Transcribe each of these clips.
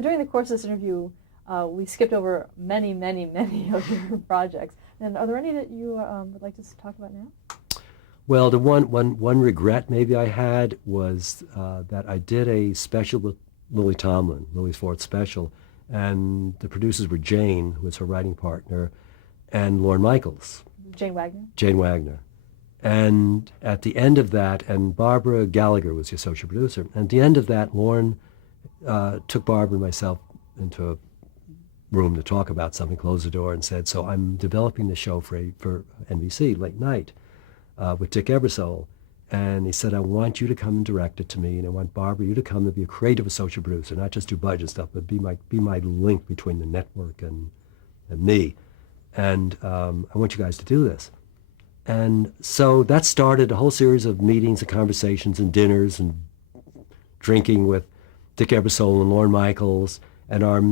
During the course of this interview, we skipped over many, many, many of your projects. And are there any that you would like to talk about now? Well, the one regret maybe I had was that I did a special with Lily Tomlin, Lily's fourth special, and the producers were Jane, who was her writing partner, and Lorne Michaels. Jane Wagner? Jane Wagner. And at the end of that, and Barbara Gallagher was the associate producer, and at the end of that, Lorne took Barbara and myself into a room to talk about something, closed the door, and said, so I'm developing the show for NBC, late night, with Dick Ebersole. And he said, I want you to come and direct it to me, and I want Barbara, you to come and be a creative associate producer, not just do budget stuff, but be my link between the network and me. And I want you guys to do this. And so that started a whole series of meetings and conversations and dinners and drinking with Dick Ebersole and Lorne Michaels. And our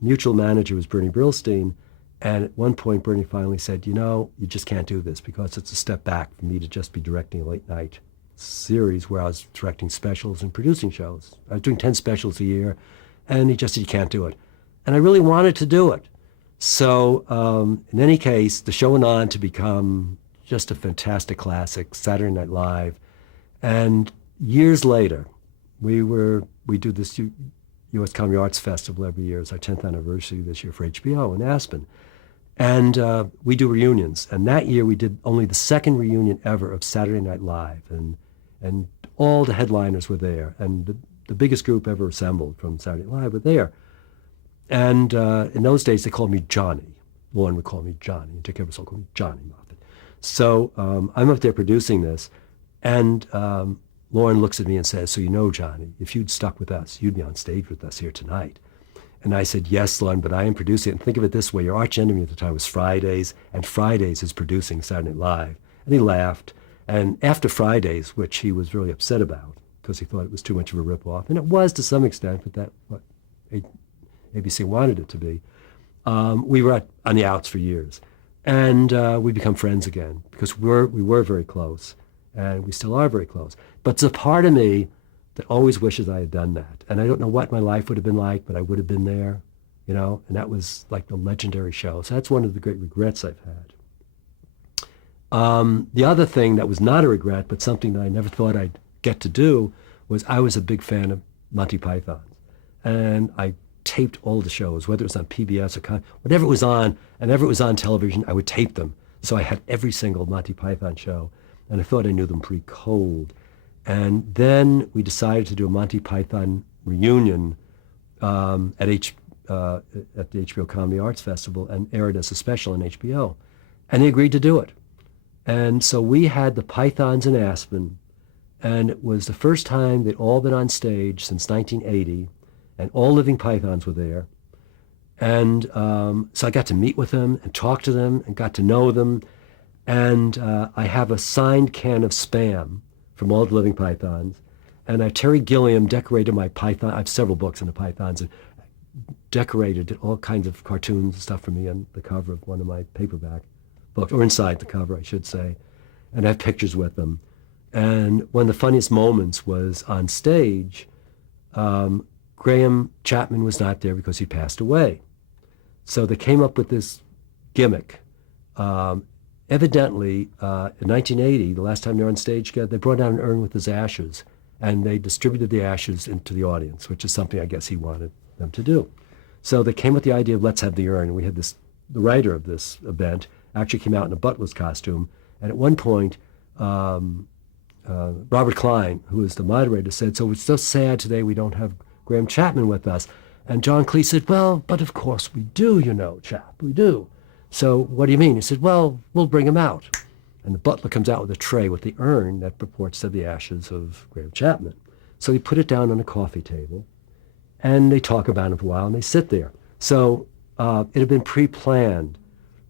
mutual manager was Bernie Brillstein. And at one point, Bernie finally said, you know, you just can't do this because it's a step back for me to just be directing a late night series where I was directing specials and producing shows. I was doing 10 specials a year. And he just said, you can't do it. And I really wanted to do it. So in any case, the show went on to become just a fantastic classic, Saturday Night Live. And years later, we do this U.S. Comedy Arts Festival every year. It's our 10th anniversary this year for HBO in Aspen. And we do reunions. And that year we did only the second reunion ever of Saturday Night Live. And all the headliners were there. And the biggest group ever assembled from Saturday Night Live were there. And in those days, they called me Johnny. Lorne would call me Johnny. Dick Ebersole called me Johnny Moffitt. So I'm up there producing this. And Lorne looks at me and says, so you know, Johnny, if you'd stuck with us, you'd be on stage with us here tonight. And I said, yes, Lorne, but I am producing it. And think of it this way. Your arch enemy at the time was Fridays, and Fridays is producing Saturday Night Live. And he laughed. And after Fridays, which he was really upset about, because he thought it was too much of a ripoff, and it was to some extent, but that what ABC wanted it to be, we were on the outs for years. And we become friends again, because we were very close, and we still are very close. But there's a part of me that always wishes I had done that. And I don't know what my life would have been like, but I would have been there, you know, and that was like the legendary show. So that's one of the great regrets I've had. The other thing that was not a regret, but something that I never thought I'd get to do, was I was a big fan of Monty Python. And I taped all the shows, whether it was on PBS or whatever it was on, and whenever it was on television, I would tape them. So I had every single Monty Python show, and I thought I knew them pretty cold. And then we decided to do a Monty Python reunion at the HBO Comedy Arts Festival and air it as a special on HBO. And they agreed to do it. And so we had the Pythons in Aspen, and it was the first time they'd all been on stage since 1980, and all living Pythons were there. And so I got to meet with them and talk to them and got to know them. And I have a signed can of Spam from all the living Pythons. And Terry Gilliam decorated my Python. I have several books on the Pythons, and decorated all kinds of cartoons and stuff for me on the cover of one of my paperback books, or inside the cover, I should say. And I have pictures with them. And one of the funniest moments was on stage, Graham Chapman was not there because he passed away. So they came up with this gimmick. Evidently, in 1980, the last time they were on stage together, they brought down an urn with his ashes, and they distributed the ashes into the audience, which is something I guess he wanted them to do. So they came with the idea of let's have the urn. And we had the writer of this event actually came out in a butler's costume. And at one point, Robert Klein, who is the moderator, said, so it's so sad today we don't have Graham Chapman with us. And John Cleese said, well, but of course we do, you know, chap, we do. So what do you mean? He said, well, we'll bring him out. And the butler comes out with a tray with the urn that purports to be the ashes of Graham Chapman. So he put it down on a coffee table, and they talk about it for a while, and they sit there. So it had been pre-planned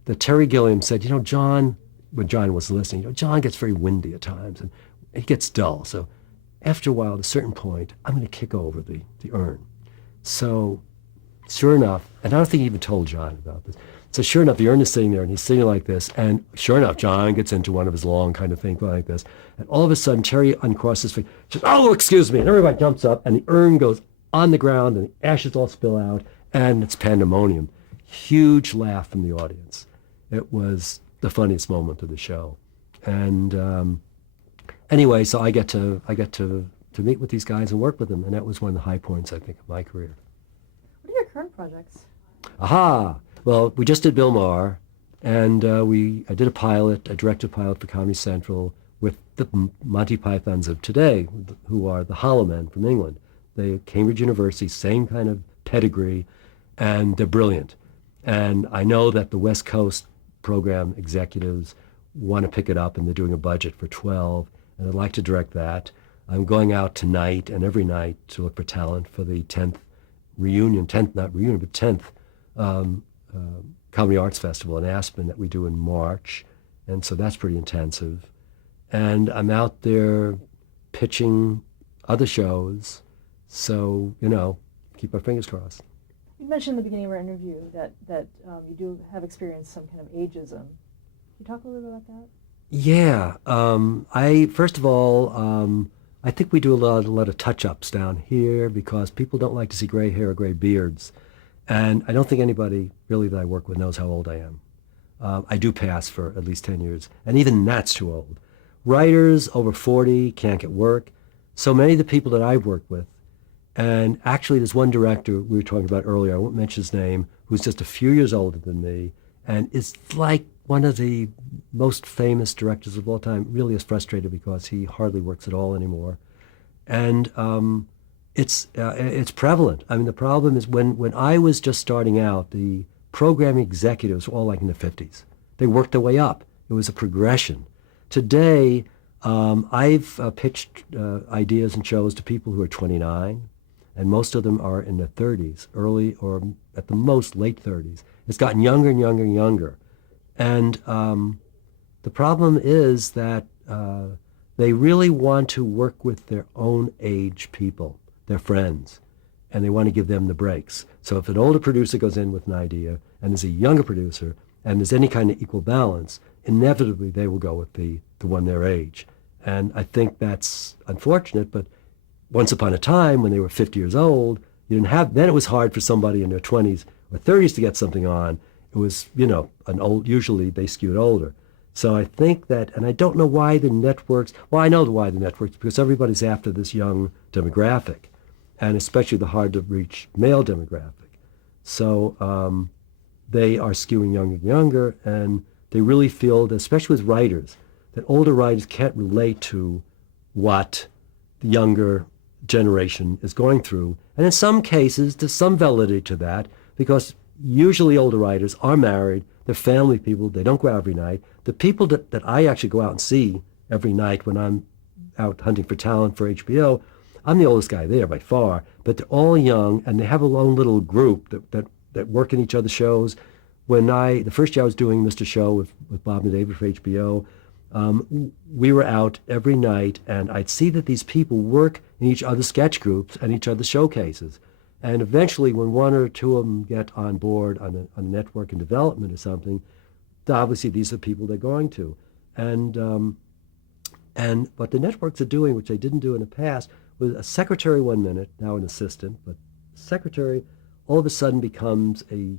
that Terry Gilliam said, you know, John, when John was listening, you know, John gets very windy at times, and he gets dull. So after a while, at a certain point, I'm going to kick over the urn. So sure enough, and I don't think he even told John about this. So sure enough, the urn is sitting there, and he's sitting like this, and sure enough, John gets into one of his long kind of things like this, and all of a sudden, Terry uncrosses his feet, says, oh, excuse me, and everybody jumps up, and the urn goes on the ground and the ashes all spill out and it's pandemonium. Huge laugh from the audience. It was the funniest moment of the show. And anyway, so I get to meet with these guys and work with them, and that was one of the high points, I think, of my career. What are your current projects? Aha! Well, we just did Bill Maher, and I did I directed a pilot for Comedy Central with the Monty Pythons of today, who are the Hollow Men from England. They Cambridge University, same kind of pedigree, and they're brilliant. And I know that the West Coast program executives want to pick it up, and they're doing a budget for 12, and I'd like to direct that. I'm going out tonight and every night to look for talent for the 10th reunion, 10th, not reunion, but 10th Comedy Arts Festival in Aspen that we do in March. And so that's pretty intensive. And I'm out there pitching other shows. So, keep our fingers crossed. You mentioned in the beginning of our interview that you do have experienced some kind of ageism. Can you talk a little bit about that? Yeah. First of all, I think we do a lot of touch-ups down here because people don't like to see gray hair or gray beards. And I don't think anybody really that I work with knows how old I am. I do pass for at least 10 years, and even that's too old. Writers over 40 can't get work. So many of the people that I've worked with, and actually there's one director we were talking about earlier, I won't mention his name, who's just a few years older than me, and is like one of the most famous directors of all time. Really is frustrated because he hardly works at all anymore. And it's prevalent. I mean, the problem is when I was just starting out, the programming executives were all like in the 50s. They worked their way up. It was a progression. Today, I've pitched ideas and shows to people who are 29, and most of them are in their 30s, early or at the most late 30s. It's gotten younger and younger and younger. And the problem is that they really want to work with their own age people, their friends, and they want to give them the breaks. So if an older producer goes in with an idea and there's a younger producer and there's any kind of equal balance, inevitably they will go with the one their age. And I think that's unfortunate, but once upon a time when they were 50 years old, then it was hard for somebody in their 20s or 30s to get something on. It was, usually they skewed older. So I think that, and I don't know why the networks, well, I know why the networks, because everybody's after this young demographic, and especially the hard-to-reach male demographic. So they are skewing younger and younger, and they really feel that, especially with writers, that older writers can't relate to what the younger generation is going through. And in some cases, there's some validity to that, because usually older writers are married, they're family people, they don't go out every night. The people that I actually go out and see every night when I'm out hunting for talent for HBO, I'm the oldest guy there by far, but they're all young, and they have a own little group that work in each other's shows. The first year I was doing Mr. Show with Bob and David for HBO, we were out every night, and I'd see that these people work in each other's sketch groups and each other's showcases. And eventually, when one or two of them get on board on a network in development or something, obviously these are people they're going to. And what the networks are doing, which they didn't do in the past, was a secretary 1 minute, now an assistant, but secretary all of a sudden becomes a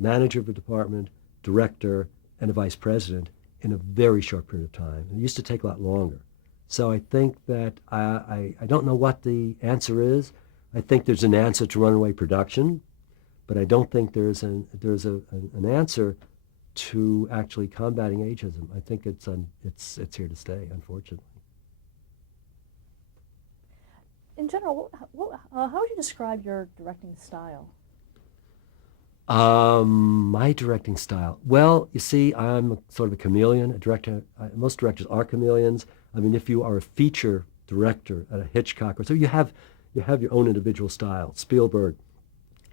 manager of a department, director, and a vice president in a very short period of time. It used to take a lot longer. So I think that I don't know what the answer is. I think there's an answer to runaway production, but I don't think there's an answer to actually combating ageism. I think it's here to stay, unfortunately. In general, how would you describe your directing style? My directing style. Well, you see, I'm sort of a chameleon. A director. Most directors are chameleons. I mean, if you are a feature director at a Hitchcock, or so you have your own individual style. Spielberg,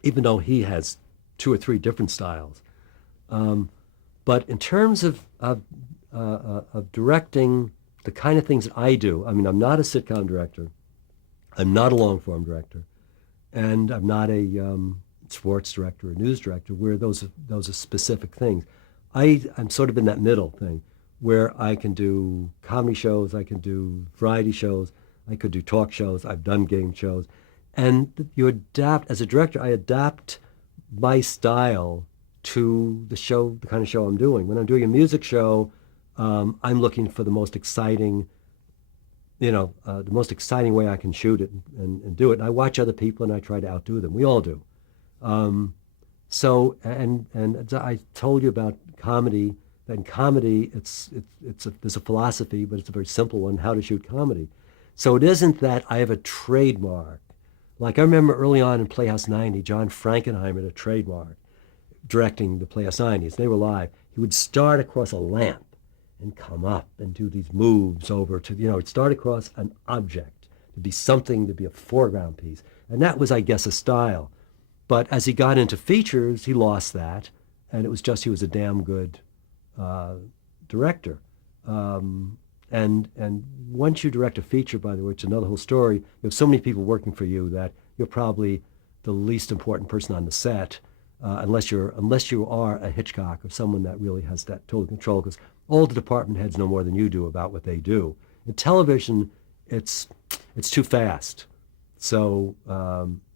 even though he has 2 or 3 different styles. But in terms of directing the kind of things that I do, I mean, I'm not a sitcom director. I'm not a long-form director. And I'm not a sports director or news director, where those are specific things. I'm sort of in that middle thing, where I can do comedy shows, I can do variety shows, I could do talk shows, I've done game shows, And you adapt, as a director, I adapt my style to the show, the kind of show I'm doing. When I'm doing a music show, I'm looking for the most exciting, the most exciting way I can shoot it and do it. And I watch other people and I try to outdo them. We all do. Um, and as I told you about comedy, that in comedy, there's a philosophy, but it's a very simple one, how to shoot comedy. So it isn't that I have a trademark. Like I remember early on in Playhouse 90, John Frankenheimer had a trademark directing the Playhouse 90s. They were live. He would start across a lamp and come up and do these moves over to, it'd start across an object to be something, to be a foreground piece. And that was, I guess, a style. But as he got into features, he lost that. And it was just he was a damn good director. And once you direct a feature, by the way, it's another whole story. You have so many people working for you that you're probably the least important person on the set, unless you are a Hitchcock or someone that really has that total control. Because all the department heads know more than you do about what they do. In television, it's too fast. So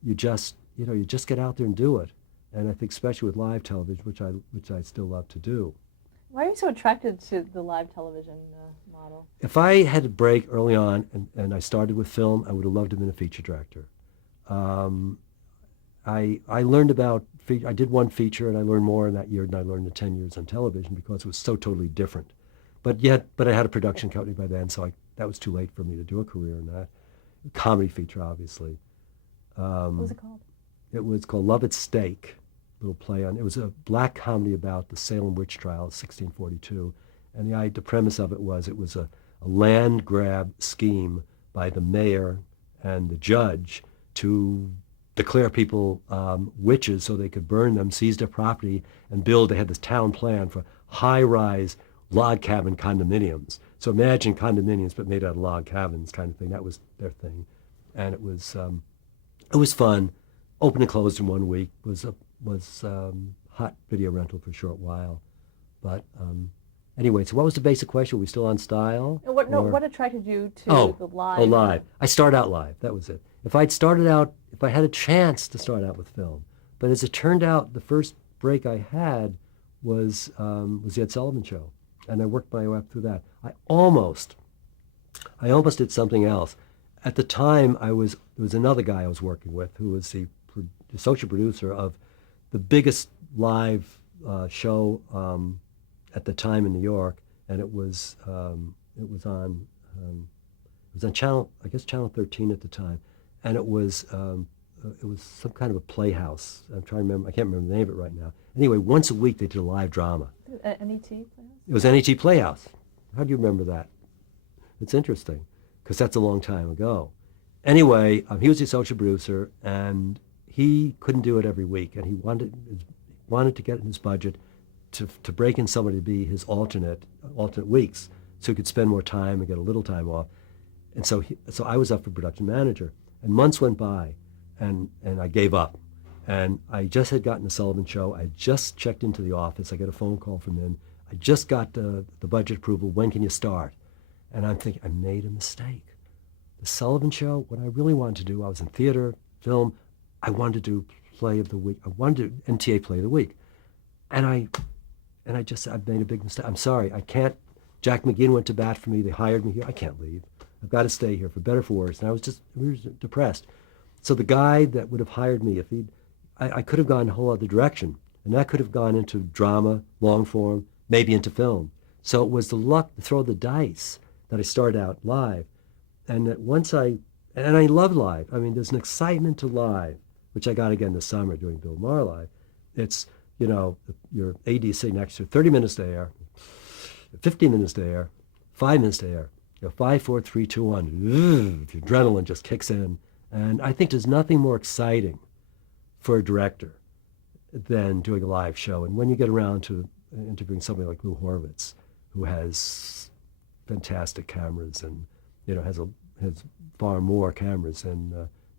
you just get out there and do it. And I think especially with live television, which I still love to do. Why are you so attracted to the live television model? If I had a break early on and I started with film, I would have loved to have been a feature director. I learned about, I did one feature and I learned more in that year than I learned in 10 years on television because it was so totally different. But I had a production company by then, so that was too late for me to do a career in that. Comedy feature, obviously. What was it called? It was called Love at Stake, little play on. It was a black comedy about the Salem witch trials, 1642. And the premise of it was a land grab scheme by the mayor and the judge to declare people witches so they could burn them, seize their property, and build. They had this town plan for high-rise log cabin condominiums. So imagine condominiums, but made out of log cabins kind of thing. That was their thing. And it was fun. Opened and closed in 1 week. Was hot video rental for a short while. But anyway, so what was the basic question? Are we still on style? What attracted you to the live? Oh, live. I started out live. That was it. If I had a chance to start out with film, but as it turned out, the first break I had was the Ed Sullivan Show, and I worked my way up through that. I almost did something else. At the time, there was another guy I was working with who was the associate producer of the biggest live show at the time in New York, and it was on channel 13 at the time, and it was some kind of a playhouse. I'm trying to remember. I can't remember the name of it right now. Anyway, once a week they did a live drama. NET Playhouse? It was NET Playhouse. How do you remember that? It's interesting because that's a long time ago. Anyway, he was the associate producer, and he couldn't do it every week, and he wanted to get in his budget to break in somebody to be his alternate weeks, so he could spend more time and get a little time off. And so I was up for production manager, and months went by, and I gave up. And I just had gotten the Sullivan Show. I just checked into the office. I got a phone call from him. I just got the budget approval. When can you start? And I'm thinking, I made a mistake. The Sullivan Show, what I really wanted to do, I was in theater, film. I wanted to do play of the week. I wanted to do NTA play of the week. And I've made a big mistake. I'm sorry, I can't. Jack McGinn went to bat for me. They hired me here. I can't leave. I've got to stay here for better or for worse. And we were depressed. So the guy that would have hired me, I could have gone a whole other direction. And that could have gone into drama, long form, maybe into film. So it was the luck to throw the dice that I started out live. And that I love live. I mean, there's an excitement to live, which I got again this summer doing Bill Maher Live. It's, your AD sitting next to you, 30 minutes to air, 15 minutes to air, 5 minutes to air. 5, 4, 3, 2, 1. The adrenaline just kicks in. And I think there's nothing more exciting for a director than doing a live show. And when you get around to interviewing somebody like Lou Horowitz, who has fantastic cameras and has far more cameras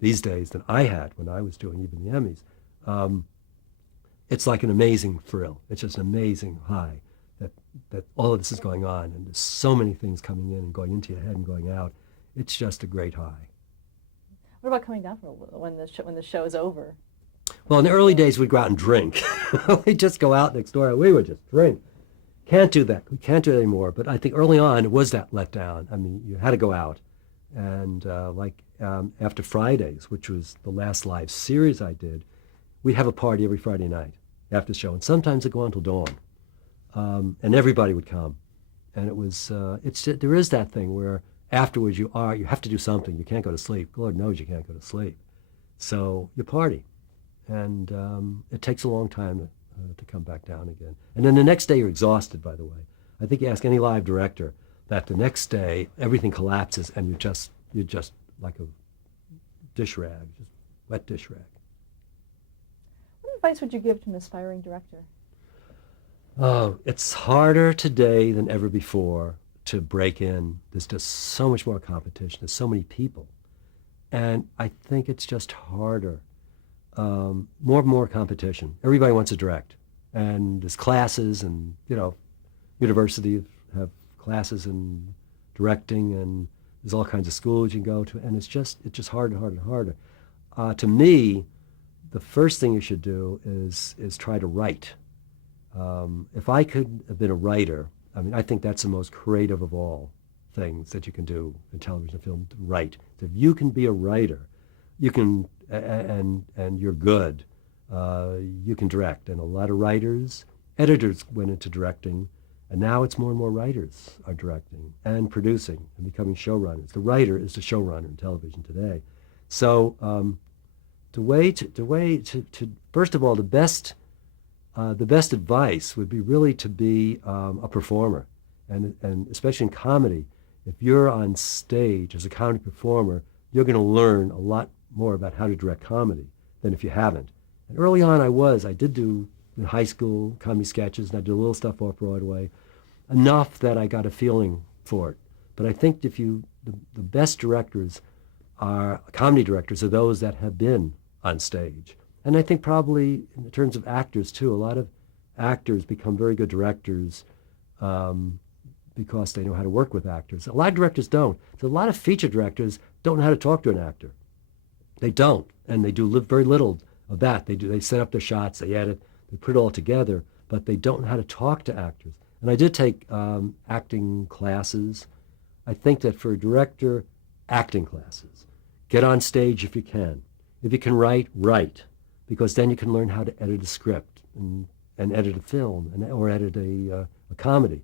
these days than I had when I was doing even the Emmys. It's like an amazing thrill. It's just an amazing high that all of this is going on, and there's so many things coming in and going into your head and going out. It's just a great high. What about coming down from when the show's over? Well, in the early days, we'd go out and drink. We'd just go out next door and we would just drink. Can't do that. We can't do it anymore. But I think early on, it was that letdown. I mean, you had to go out. And after Fridays, which was the last live series I did, we'd have a party every Friday night after the show. And sometimes it'd go on until dawn. And everybody would come. And it was, there is that thing where afterwards you have to do something. You can't go to sleep. Lord knows you can't go to sleep. So you party. And it takes a long time to come back down again. And then the next day you're exhausted, by the way. I think you ask any live director that the next day everything collapses and you're just like a dish rag, just wet dish rag. What advice would you give to an aspiring director? Oh, it's harder today than ever before to break in. There's just so much more competition. There's so many people. And I think it's just harder. More and more competition. Everybody wants to direct. And there's classes and, universities have classes in directing and there's all kinds of schools you can go to. And it's just harder and harder and harder. To me, the first thing you should do is try to write. If I could have been a writer, I mean, I think that's the most creative of all things that you can do in television and film, to write. So if you can be a writer, you can, and you're good, you can direct. And a lot of editors went into directing, and now it's more and more writers are directing and producing and becoming showrunners. The writer is the showrunner in television today. So first of all, the best advice would be really to be a performer, and especially in comedy. If you're on stage as a comedy performer, you're going to learn a lot more about how to direct comedy than if you haven't. And early on, I did do in high school comedy sketches, and I did a little stuff off Broadway, enough that I got a feeling for it. But I think the best directors comedy directors are those that have been on stage. And I think probably in terms of actors too, a lot of actors become very good directors because they know how to work with actors. A lot of directors don't. So a lot of feature directors don't know how to talk to an actor. They don't, and they do very little of that. They set up their shots, they edit, they put it all together, but they don't know how to talk to actors. And I did take acting classes. I think that for a director, acting classes. Get on stage if you can. If you can write, because then you can learn how to edit a script and edit a film or edit a comedy.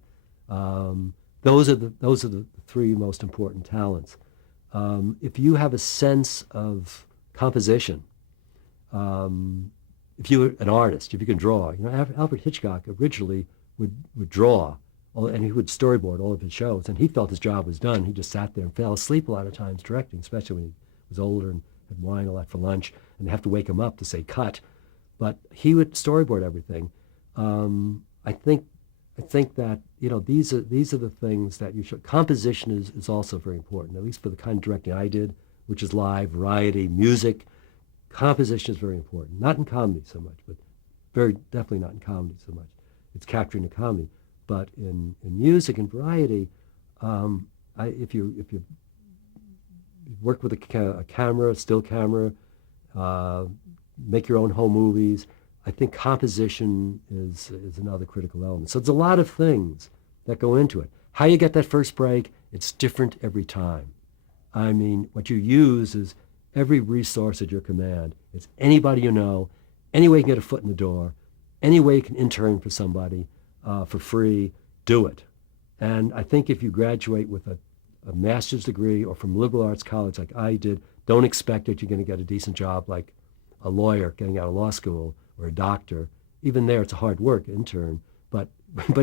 Those are the three most important talents. If you have a sense of composition, if you're an artist, if you can draw, Alfred Hitchcock originally would draw, and he would storyboard all of his shows, and he felt his job was done. He just sat there and fell asleep a lot of times directing, especially when he was older and had wine a lot for lunch, and they have to wake him up to say cut. But he would storyboard everything. I think that these are the things that you should. Composition is also very important, at least for the kind of directing I did, which is live, variety, music. Composition is very important. Not in comedy so much, but definitely not in comedy so much. It's capturing the comedy, but in music and variety, if you work with a camera, still camera, make your own home movies, I think composition is another critical element. So there's a lot of things that go into it. How you get that first break, it's different every time. I mean, what you use is every resource at your command. It's anybody you know, any way you can get a foot in the door, any way you can intern for somebody for free, do it. And I think if you graduate with a master's degree or from liberal arts college like I did, don't expect that you're going to get a decent job like a lawyer getting out of law school or a doctor. Even there, it's a hard work intern, but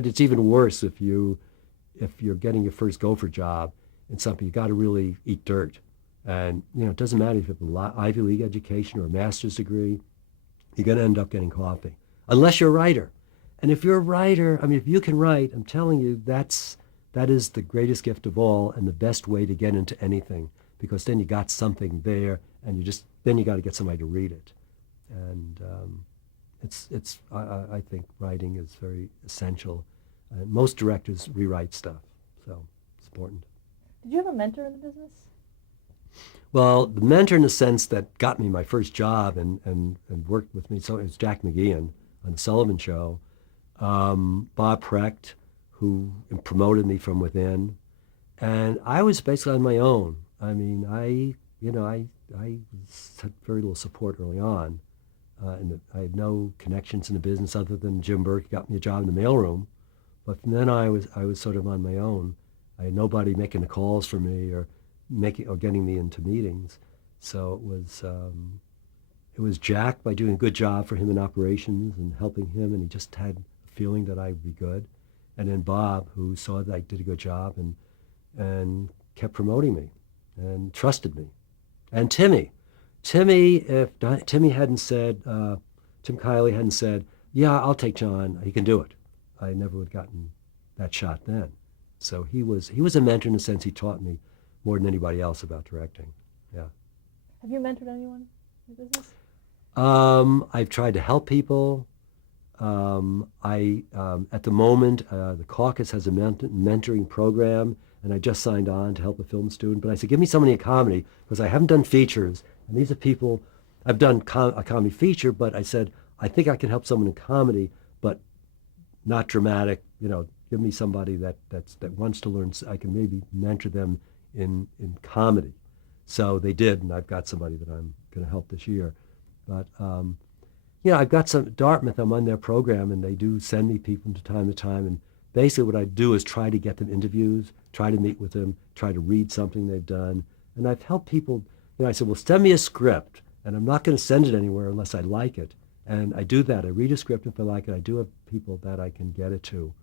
it's even worse if you're getting your first gopher job in something. You got to really eat dirt, and it doesn't matter if you have an Ivy League education or a master's degree. You're going to end up getting coffee unless you're a writer. And if you're a writer, I mean, if you can write, I'm telling you, that is the greatest gift of all and the best way to get into anything, because then you got something there, and then you got to get somebody to read it. And I think writing is very essential. Most directors rewrite stuff, so it's important. Did you have a mentor in the business? Well, the mentor in the sense that got me my first job and worked with me, so it was Jack McGeehan on the Sullivan Show, Bob Precht, who promoted me from within, and I was basically on my own. I mean, I had very little support early on, and I had no connections in the business other than Jim Burke got me a job in the mailroom. But from then I was sort of on my own. I had nobody making the calls for me or getting me into meetings. So it was Jack by doing a good job for him in operations and helping him, and he just had a feeling that I would be good. And then Bob, who saw that I did a good job and kept promoting me and trusted me. And Timmy, if Timmy hadn't said, Tim Kiley hadn't said, yeah, I'll take John, he can do it, I never would have gotten that shot then. So he was a mentor in the sense he taught me more than anybody else about directing. Yeah. Have you mentored anyone in your business? I've tried to help people. At the moment, the caucus has a mentoring program, and I just signed on to help a film student. But I said, give me somebody in comedy, because I haven't done features, and these are people, I've done a comedy feature, but I said, I think I can help someone in comedy, but not dramatic. Give me somebody that wants to learn. I can maybe mentor them in comedy. So they did, and I've got somebody that I'm going to help this year. But I've got some Dartmouth. I'm on their program, and they do send me people from time to time. And basically, what I do is try to get them interviews, try to meet with them, try to read something they've done. And I've helped people. I said, well, send me a script, and I'm not going to send it anywhere unless I like it. And I do that. I read a script. If I like it, I do have people that I can get it to.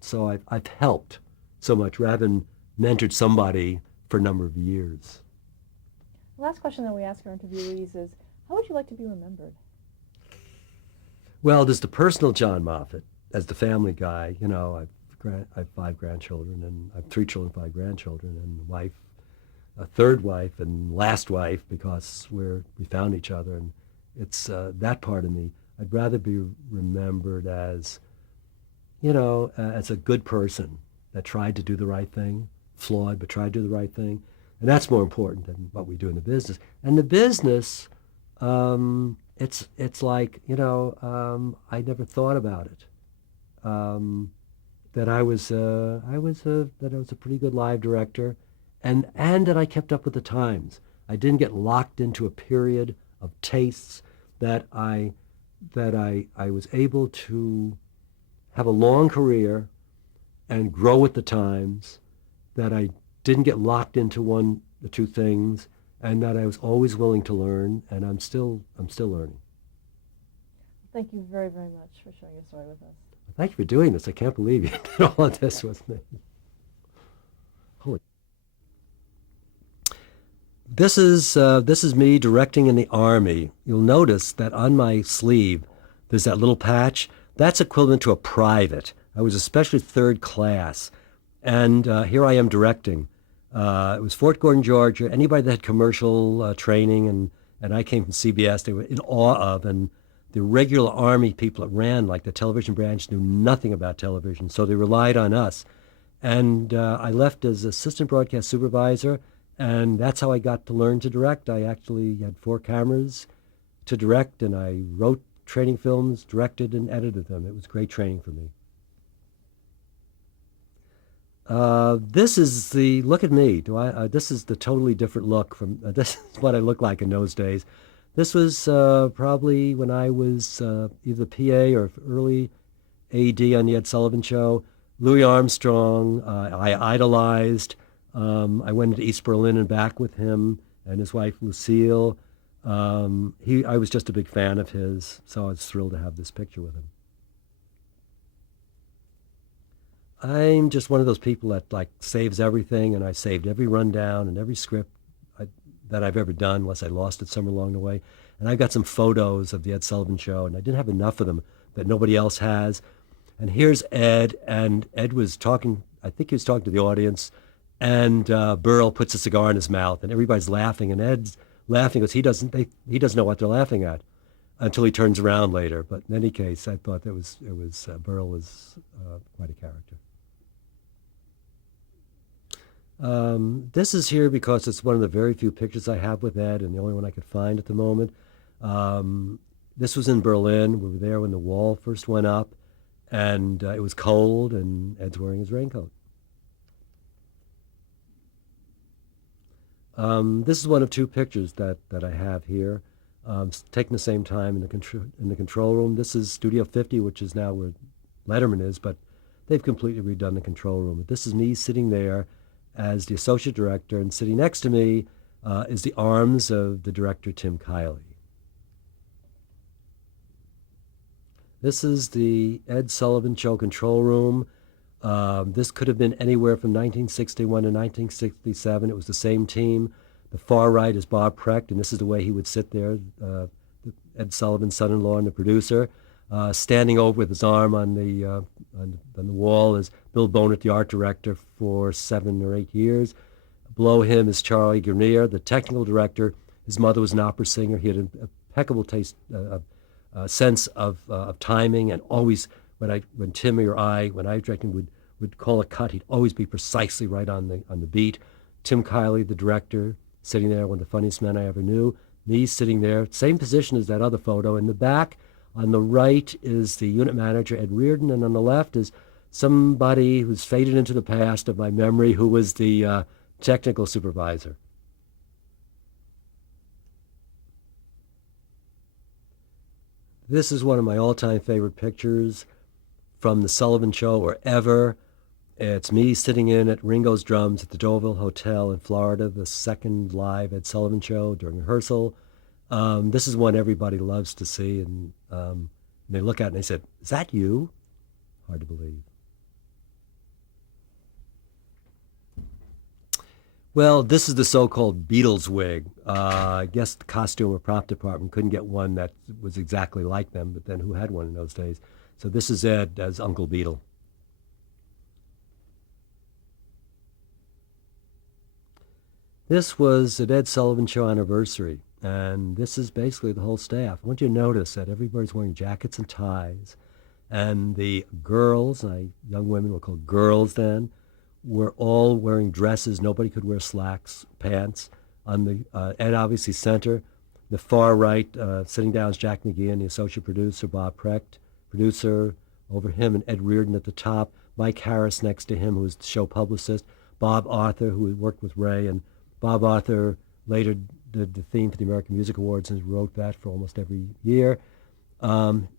So I've helped so much rather than mentored somebody for a number of years. The last question that we ask our interviewees is, how would you like to be remembered? Well, there's the personal John Moffitt as the family guy. I've 5 grandchildren, and I have 3 children, 5 grandchildren, and a wife, a third wife, and last wife, because we found each other, and it's that part of me. I'd rather be remembered as, as a good person that tried to do the right thing, flawed, but tried to do the right thing. And that's more important than what we do in the business. And the business, it's like, I never thought about it. That I was a pretty good live director, and that I kept up with the times. I didn't get locked into a period of tastes, that I was able to have a long career and grow with the times, that I didn't get locked into one or two things, and that I was always willing to learn, and I'm still learning. Thank you very, very much for sharing your story with us. Thank you for doing this. I can't believe you did all of this with me. Holy. This is me directing in the Army. You'll notice that on my sleeve, there's that little patch. That's equivalent to a private. I was especially 3rd class. And here I am directing. It was Fort Gordon, Georgia. Anybody that had commercial training, and I came from CBS, they were in awe of. And the regular Army people that ran, like the television branch, knew nothing about television, so they relied on us. And I left as assistant broadcast supervisor, and that's how I got to learn to direct. I actually had 4 cameras to direct, and I wrote training films, directed, and edited them. It was great training for me. This is look at me. This is the totally different look from, this is what I looked like in those days. This was probably when I was either PA or early AD on the Ed Sullivan Show. Louis Armstrong, I idolized. I went into East Berlin and back with him and his wife Lucille. I was just a big fan of his, so I was thrilled to have this picture with him. I'm just one of those people that saves everything, and I saved every rundown and every script that I've ever done, unless I lost it somewhere along the way. And I've got some photos of the Ed Sullivan Show, and I didn't have enough of them that nobody else has. And here's Ed, and Ed was talking, I think he was talking to the audience, and Burl puts a cigar in his mouth, and everybody's laughing, and Ed's laughing because he doesn't know what they're laughing at until he turns around later. But in any case, I thought Burl was quite a character. This is here because it's one of the very few pictures I have with Ed and the only one I could find at the moment. This was in Berlin. We were there when the wall first went up, and it was cold, and Ed's wearing his raincoat. This is one of two pictures that I have here, taken the same time in the control room. This is Studio 50, which is now where Letterman is, but they've completely redone the control room. This is me sitting there as the associate director, and sitting next to me is the arms of the director, Tim Kiley. This is the Ed Sullivan Show control room. This could have been anywhere from 1961 to 1967. It was the same team. The far right is Bob Precht, and this is the way he would sit there, Ed Sullivan's son-in-law and the producer. Standing over with his arm on the wall is Bill Bonert, the art director for 7 or 8 years. Below him is Charlie Grenier, the technical director. His mother was an opera singer. He had an impeccable taste, sense of timing, and always when Timmy or when I directed, would call a cut, he'd always be precisely right on the beat. Tim Kiley, the director, sitting there, one of the funniest men I ever knew. Me sitting there, same position as that other photo. In the back, on the right is the unit manager, Ed Reardon, and on the left is somebody who's faded into the past of my memory, who was the technical supervisor. This is one of my all-time favorite pictures from the Sullivan Show or ever. It's me sitting in at Ringo's Drums at the Deauville Hotel in Florida, the second live Ed Sullivan Show during rehearsal. This is one everybody loves to see, and they look at it and they said, "Is that you?" Hard to believe. Well, this is the so-called Beatles wig. I guess the costume or prop department couldn't get one that was exactly like them, but then who had one in those days? So this is Ed as Uncle Beetle. This was an Ed Sullivan Show anniversary, and this is basically the whole staff. I want you to notice that everybody's wearing jackets and ties, and the girls, young women were called girls then, were all wearing dresses. Nobody could wear slacks, pants. On the Ed obviously center. The far right, sitting down is Jack McGeehan, the associate producer, Bob Precht, producer. Over him and Ed Reardon at the top. Mike Harris next to him, who was the show publicist. Bob Arthur, who worked with Ray, and Bob Arthur later did the theme for the American Music Awards and wrote that for almost every year.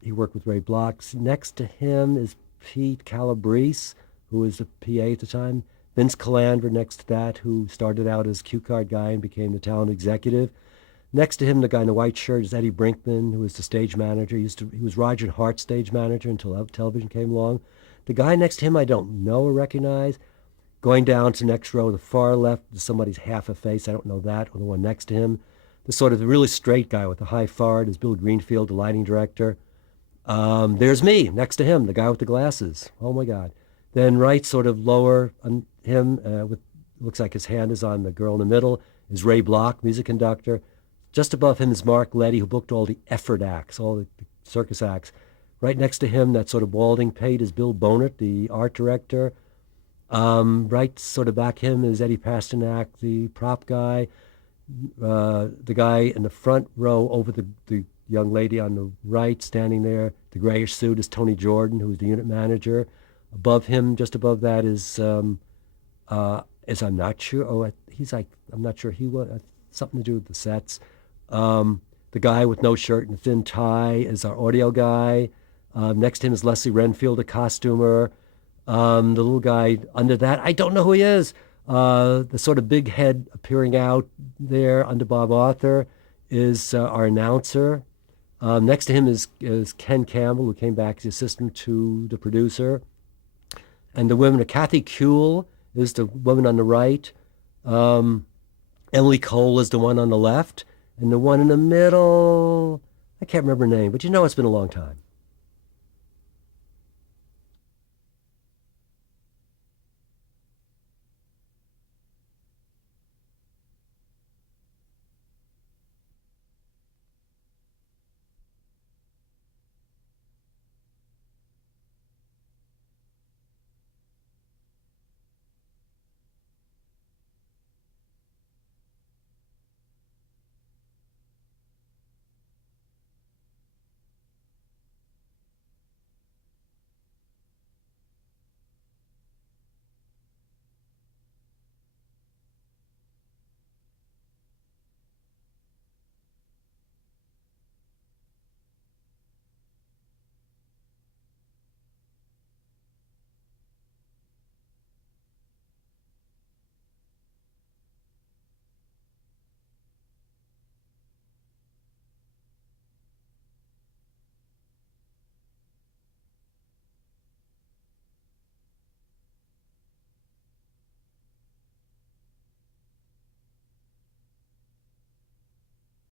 He worked with Ray Bloch. Next to him is Pete Calabrese, who was the PA at the time. Vince Calandra next to that, who started out as cue card guy and became the talent executive. Next to him, the guy in the white shirt is Eddie Brinkman, who was the stage manager. He was Roger Hart's stage manager until television came along. The guy next to him I don't know or recognize. Going down to next row, the far left is somebody's half a face. I don't know that, or the one next to him. The sort of the really straight guy with the high forehead is Bill Greenfield, the lighting director. There's me next to him, the guy with the glasses. Oh my God. Then right sort of lower on him, looks like his hand is on the girl in the middle, is Ray Bloch, music conductor. Just above him is Mark Letty, who booked all the effort acts, all the circus acts. Right next to him, that sort of balding pate, is Bill Bonert, the art director. Right sort of back him is Eddie Pasternak, the prop guy. The guy in the front row over the young lady on the right standing there, the grayish suit, is Tony Jordan, who's the unit manager. Above him, just above that, is I'm not sure. I'm not sure he was, something to do with the sets. The guy with no shirt and thin tie is our audio guy. Next to him is Leslie Renfield, a costumer. The little guy under that, I don't know who he is. The sort of big head appearing out there under Bob Arthur is our announcer. Next to him is Ken Campbell, who came back as assistant to the producer. And the women are Kathy Kuehl is the woman on the right. Emily Cole is the one on the left. And the one in the middle, I can't remember her name, but you know it's been a long time.